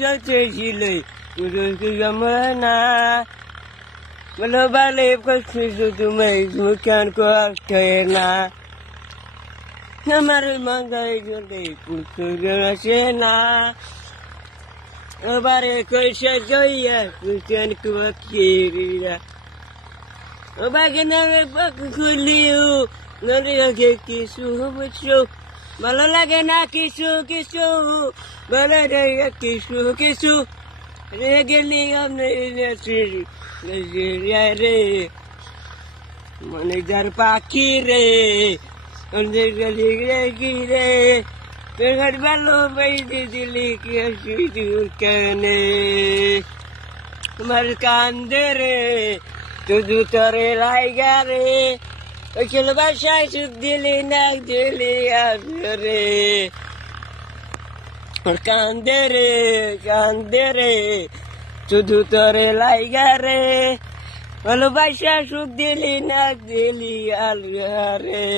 চলতেছিলে না বলো বালে কষ্ট তুমি কেন করতে না আমার মাঙ্গাই চলে আসে না এবারে কইসা জইয়া কুচন কুয়া বাকি নামে পাক খুলিও নদীকে কিছু বুঝছো ভালো লাগে না কিছু কিছু ভালো লাগে কিছু কিছু রে গেলি আমি রে মানে যার পাখি রে গেলি রে কি রে পেঘর ভালো বাইদি দিলি কি কানে তোমার কান্দে রে তুই তোরে লাইগা রে ওইছিল বাসায় সুখ দিলি না দিলি রে কান্দে রে শুধু তোরে লাইগা রে ভালোবাসা সুখ দিলি না দিলি রে